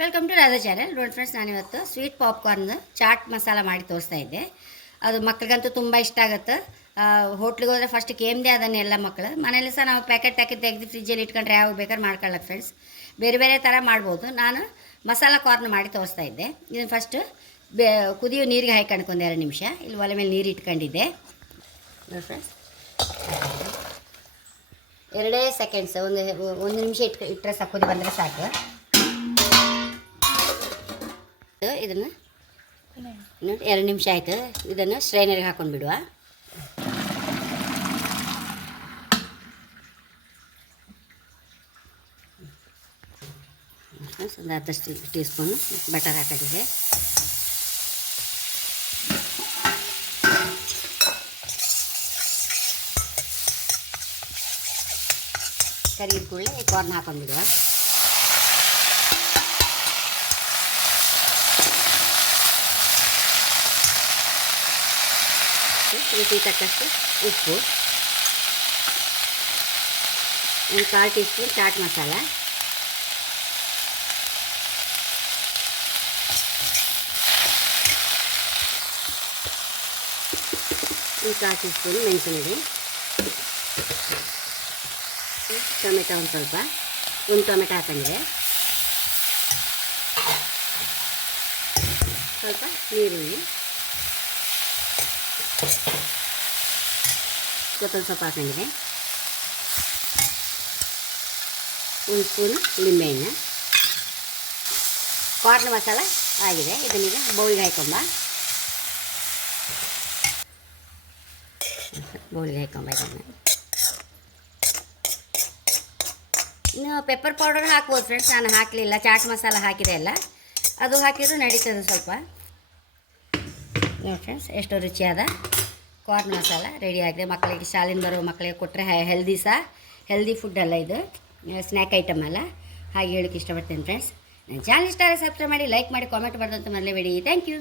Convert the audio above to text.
Welcome to Radha channel ನೋಡಿ friends ನಾನಿವತ್ತು sweet popcorn chaat masala ಮಾಡಿ ತೋರಿಸ್ತಾ ಇದ್ದೆ. ಅದು ಮಕ್ಳಿಗಂತೂ ತುಂಬ ಇಷ್ಟ ಆಗುತ್ತೆ. ಹೋಟ್ಲಿಗೆ ಹೋದರೆ ಫಸ್ಟ್ ಕೇಮ್ದೆ ಅದನ್ನು ಎಲ್ಲ ಮಕ್ಕಳು ಮನೇಲಿ ಸಹ ನಾವು ಪ್ಯಾಕೆಟ್ ಪ್ಯಾಕೆಟ್ ತೆಗೆದು ಫ್ರಿಜ್ಜಲ್ಲಿ ಇಟ್ಕೊಂಡ್ರೆ ಯಾವಾಗ ಬೇಕಾದ್ರೆ ಮಾಡ್ಕೊಳ್ಳೋಕೆ ಫ್ರೆಂಡ್ಸ್ ಬೇರೆ ಬೇರೆ ಥರ ಮಾಡ್ಬೋದು. ನಾನು ಮಸಾಲ ಕಾರ್ನ್ ಮಾಡಿ ತೋರಿಸ್ತಾ ಇದ್ದೆ. ಇದನ್ನು ಫಸ್ಟ್ ಬೇ, ಕುದಿಯೋ ನೀರಿಗೆ ಒಂದು ಎರಡು ನಿಮಿಷ. ಇಲ್ಲಿ ಒಲೆ ಮೇಲೆ ನೀರು ಇಟ್ಕೊಂಡಿದ್ದೆ. ನೋಡಿ ಫ್ರೆಂಡ್ಸ್ ಎರಡೇ ಸೆಕೆಂಡ್ಸ್ ಒಂದು ಒಂದು ನಿಮಿಷ ಇಟ್ಕ ಇಟ್ಟರೆ ಸಾಕು, ಕುದಿ ಬಂದರೆ ಸಾಕು. ಇದನ್ನು? ನೋಡಿ ಎರಡು ನಿಮಿಷ ಆಯಿತು. ಇದನ್ನು ಸ್ಟ್ರೈನರಿಗೆ ಹಾಕೊಂಡು ಬಿಡುವ. ಒಂದು ಹತ್ತಷ್ಟು ಟೀ ಸ್ಪೂನು ಬಟರ್ ಹಾಕಿದೆ ಕರಿದ ಕೂಡಲೇ ಕಾರ್ನ್ ಹಾಕೊಂಡು ಬಿಡುವ ರುಚಿ ತಕ್ಕಷ್ಟು ಉಪ್ಪು ಒಂದು ಕಾಲು ಟೀ ಸ್ಪೂನ್ ಚಾಟ್ ಮಸಾಲ ಒಂದು ಕಾಲು ಟೀ ಸ್ಪೂನ್ ಮೆಣಸಿನಡಿ ಟೊಮೆಟೊ ಒಂದು ಸ್ವಲ್ಪ ಒಂದು ಟೊಮೆಟೊ ಹಾಕೊಂಡಿದೆ ಸ್ವಲ್ಪ ನೀರುಳ್ಳಿ ಕೊತ್ತಂಬರಿ ಸೊಪ್ಪು ಹಾಕೊಂಡಿದೆ ಒಂದು ಸ್ಪೂನು ಲಿಂಬೆಹಣ್ಣು ಕಾರ್ನ್ ಮಸಾಲ ಆಗಿದೆ ಇದನ್ನೀಗ ಬೌಲಿಗೆ ಹಾಕೊಂಬ ಬೌಲಿಗೆ ಹಾಕೊಂಬ ಇದನ್ನು ಇನ್ನು ಪೆಪ್ಪರ್ ಪೌಡರ್ ಹಾಕ್ಬೋದು ಫ್ರೆಂಡ್ಸ್ ನಾನು ಹಾಕಲಿಲ್ಲ ಚಾಟ್ ಮಸಾಲ ಹಾಕಿದೆ ಅಲ್ಲ ಅದು ಹಾಕಿದ್ರು ನಡೀತದೆ ಸ್ವಲ್ಪ ನೋಡಿ ಫ್ರೆಂಡ್ಸ್ ಎಷ್ಟು ರುಚಿಯಾದ ಕಾರ್ನ್ ಮಸಾಲ ರೆಡಿ ಆಗಿದೆ. ಮಕ್ಕಳಿಗೆ ಶಾಲೆಯಿಂದ ಬರೋ ಮಕ್ಕಳಿಗೆ ಕೊಟ್ಟರೆ ಹೆಲ್ದಿ ಸಹ ಹೆಲ್ದಿ ಫುಡ್ ಅಲ್ಲ ಇದು. ಸ್ನ್ಯಾಕ್ ಐಟಮ್ ಅಲ್ಲ. ಹಾಗೆ ಹೇಳೋಕ್ಕೆ ಇಷ್ಟಪಡ್ತೇನೆ ಫ್ರೆಂಡ್ಸ್ ನನ್ನ ಚಾನಲ್ ಇಷ್ಟ ಆದರೆ ಸಬ್ಸ್ಕ್ರೈಬ್ ಮಾಡಿ ಲೈಕ್ ಮಾಡಿ ಕಾಮೆಂಟ್ ಮಾಡೋದಂತ ಮೊದಲೇ ಬಿಡಿ ಥ್ಯಾಂಕ್ ಯು